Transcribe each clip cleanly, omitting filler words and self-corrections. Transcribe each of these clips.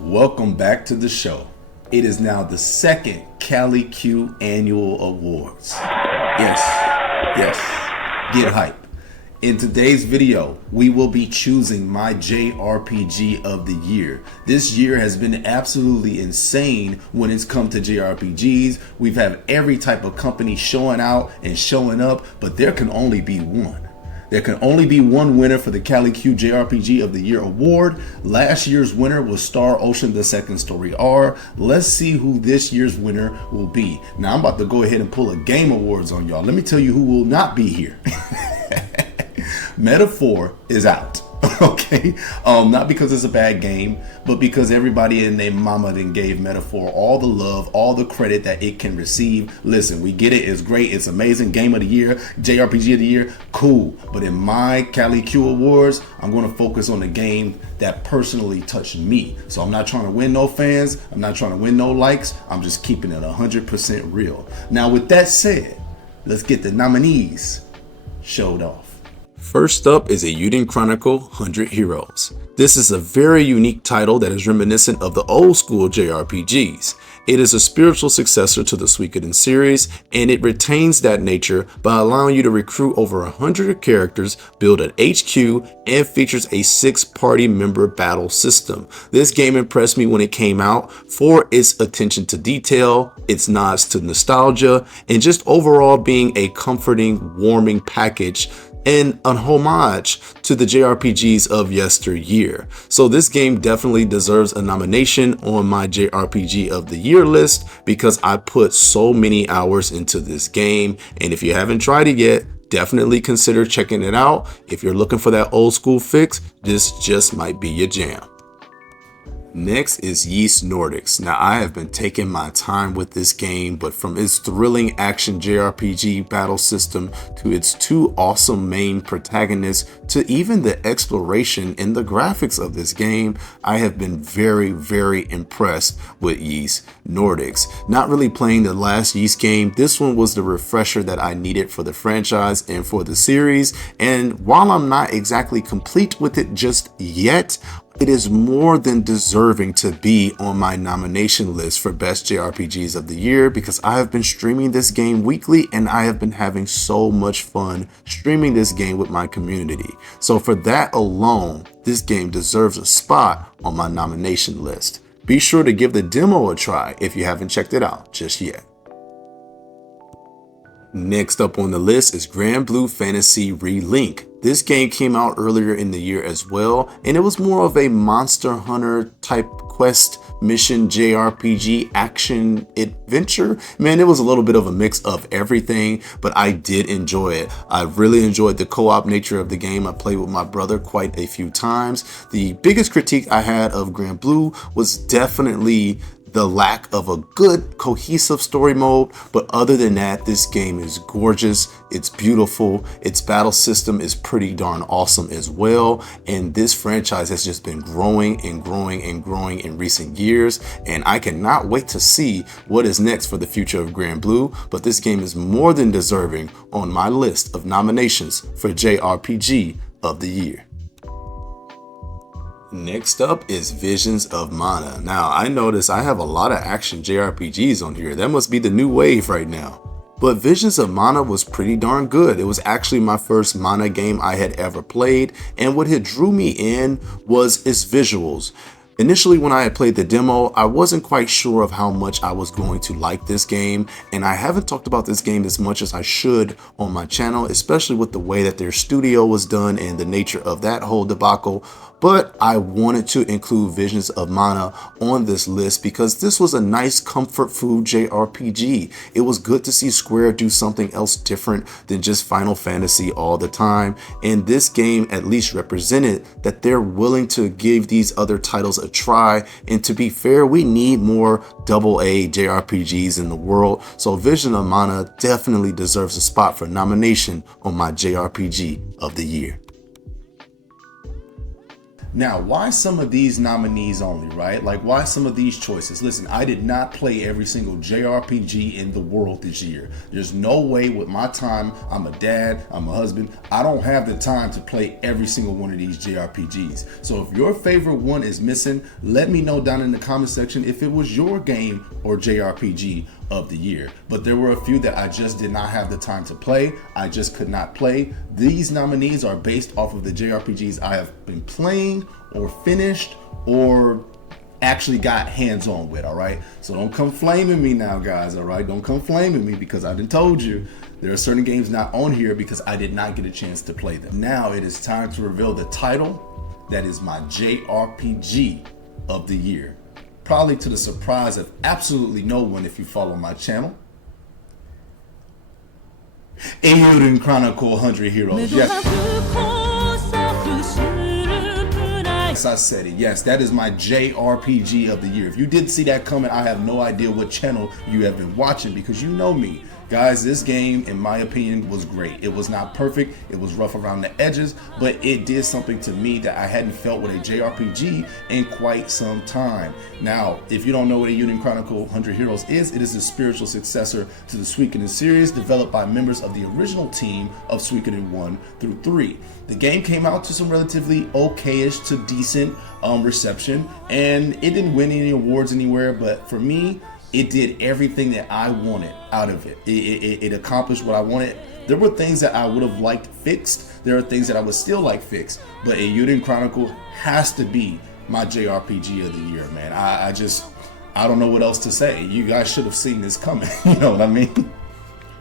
Welcome back to the show. It is now the second Cali Q Annual Awards. Yes, get hype. In today's video, we will be choosing my JRPG of the year. This year has been absolutely insane when it's come to JRPGs. We've had every type of company showing out and showing up, but there can only be one. There can only be one winner for the Cali Q JRPG of the Year award. Last year's winner was Star Ocean The Second Story R. Let's see who this year's winner will be. Now I'm about to go ahead and pull a game awards on y'all. Let me tell you who will not be here. Metaphor is out. Okay, not because it's a bad game, but because everybody and their mama then gave Metaphor all the love, all the credit that it can receive. Listen, we get it, it's great, it's amazing, game of the year, JRPG of the year, cool. But in my Cali Q Awards, I'm going to focus on the game that personally touched me. So I'm not trying to win no fans, I'm not trying to win no likes, I'm just keeping it 100% real. Now with that said, let's get the nominees showed off. First up is Eiyuden Chronicle 100 Heroes. This is a very unique title that is reminiscent of the old school JRPGs. It is a spiritual successor to the Suikoden series, and it retains that nature by allowing you to recruit over 100 characters, build an HQ, and features a 6-party member battle system. This game impressed me when it came out for its attention to detail, its nods to nostalgia, and just overall being a comforting, warming package and an homage to the JRPGs of yesteryear. So this game definitely deserves a nomination on my JRPG of the year list because I put so many hours into this game. And if you haven't tried it yet, definitely consider checking it out. If you're looking for that old school fix, this just might be your jam. Next is YS Nordics. Now I have been taking my time with this game, but from its thrilling action JRPG battle system to its two awesome main protagonists to even the exploration and the graphics of this game, I have been very impressed with YS Nordics. Not really playing the last YS game, this one was the refresher that I needed for the franchise and for the series, and while I'm not exactly complete with it just yet, it is more than deserving to be on my nomination list for best JRPGs of the year because I have been streaming this game weekly and I have been having so much fun streaming this game with my community. So for that alone, this game deserves a spot on my nomination list. Be sure to give the demo a try if you haven't checked it out just yet. Next up on the list is Grand Blue Fantasy Relink. This game came out earlier in the year as well, and it was more of a Monster Hunter type quest mission JRPG action adventure. Man, it was a little bit of a mix of everything, but I did enjoy it. I really enjoyed the co-op nature of the game. I played with my brother quite a few times. The biggest critique I had of Grand Blue was definitely the lack of a good cohesive story mode, but other than that, this game is gorgeous, it's beautiful, its battle system is pretty darn awesome as well, and this franchise has just been growing in recent years, and I cannot wait to see what is next for the future of Grand Blue, but this game is more than deserving on my list of nominations for JRPG of the year. Next up is Visions of Mana. Now, I notice I have a lot of action JRPGs on here. That must be the new wave right now. But Visions of Mana was pretty darn good. It was actually my first Mana game I had ever played, and what had drew me in was its visuals. Initially, when I had played the demo, I wasn't quite sure of how much I was going to like this game, and I haven't talked about this game as much as I should on my channel, especially with the way that their studio was done and the nature of that whole debacle. But I wanted to include Visions of Mana on this list because this was a nice comfort food JRPG. It was good to see Square do something else different than just Final Fantasy all the time, and this game at least represented that they're willing to give these other titles a try. And to be fair, we need more AA JRPGs in the world, so Vision of Mana definitely deserves a spot for nomination on my JRPG of the year. Now, why some of these nominees only, right? Like, why some of these choices? Listen, I did not play every single JRPG in the world this year. There's no way with my time. I'm a dad, I'm a husband. I don't have the time to play every single one of these JRPGs. So if your favorite one is missing, let me know down in the comment section if it was your game or JRPG of the year. But there were a few that I just did not have the time to play. I just could not play. These nominees are based off of the JRPGs I have been playing or finished or actually got hands-on with, all right? So don't come flaming me now, guys, all right? Don't come flaming me because I done told you there are certain games not on here because I did not get a chance to play them. Now it is time to reveal the title that is my JRPG of the year. Probably to the surprise of absolutely no one if you follow my channel. Eiyuden Chronicle 100 Heroes. Yes, I said it. Yes, that is my JRPG of the year. If you didn't see that coming, I have no idea what channel you have been watching because you know me. Guys, this game, in my opinion, was great. It was not perfect. It was rough around the edges, but it did something to me that I hadn't felt with a JRPG in quite some time. Now, if you don't know what Eiyuden Chronicle 100 Heroes is, it is a spiritual successor to the Suikoden series developed by members of the original team of Suikoden 1 through 3. The game came out to some relatively okayish to decent reception, and it didn't win any awards anywhere, but for me, it did everything that I wanted out of it. It accomplished what I wanted. There were things that I would have liked fixed. There are things that I would still like fixed. But Eiyuden Chronicle has to be my JRPG of the year, man. I don't know what else to say. You guys should have seen this coming. You know what I mean?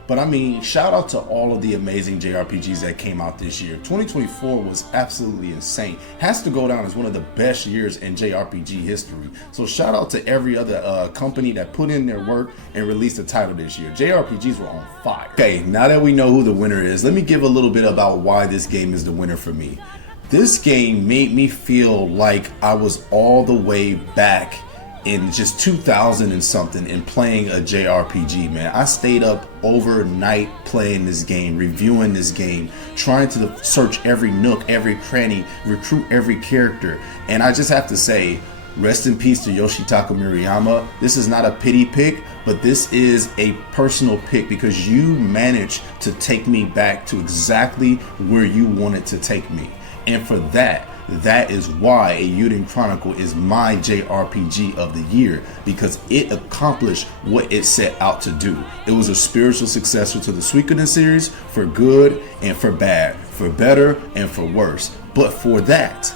But I mean, shout out to all of the amazing JRPGs that came out this year. 2024 was absolutely insane. Has to go down as one of the best years in JRPG history. So shout out to every other company that put in their work and released a title this year. JRPGs were on fire. Okay, now that we know who the winner is, let me give a little bit about why this game is the winner for me. This game made me feel like I was all the way back in just 2000 and something and playing a JRPG, man. I stayed up overnight playing this game, reviewing this game, trying to search every nook, every cranny, recruit every character. And I just have to say, rest in peace to Yoshitaka Murayama. This is not a pity pick, but this is a personal pick because you managed to take me back to exactly where you wanted to take me. And for that is why Eiyuden Chronicle is my JRPG of the year, because it accomplished what it set out to do. It was a spiritual successor to the Suikoden series for good and for bad, for better and for worse. But for that's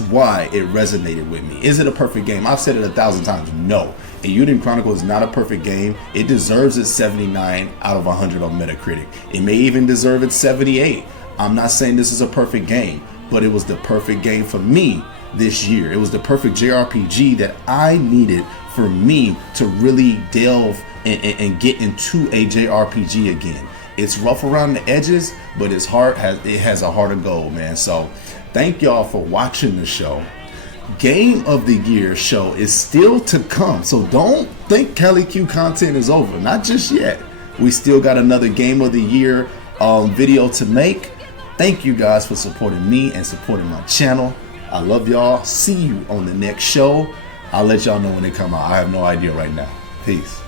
why it resonated with me. Is it a perfect game? I've said it 1,000 times. No. Eiyuden Chronicle is not a perfect game. It deserves its 79 out of 100 on Metacritic. It may even deserve its 78. I'm not saying this is a perfect game, but it was the perfect game for me this year. It was the perfect JRPG that I needed for me to really delve and get into a JRPG again. It's rough around the edges, but its heart has a heart of gold, man. So thank y'all for watching the show. Game of the Year show is still to come, so don't think Kelly Q content is over. Not just yet. We still got another Game of the Year video to make. Thank you guys for supporting me and supporting my channel. I love y'all. See you on the next show. I'll let y'all know when they come out. I have no idea right now. Peace.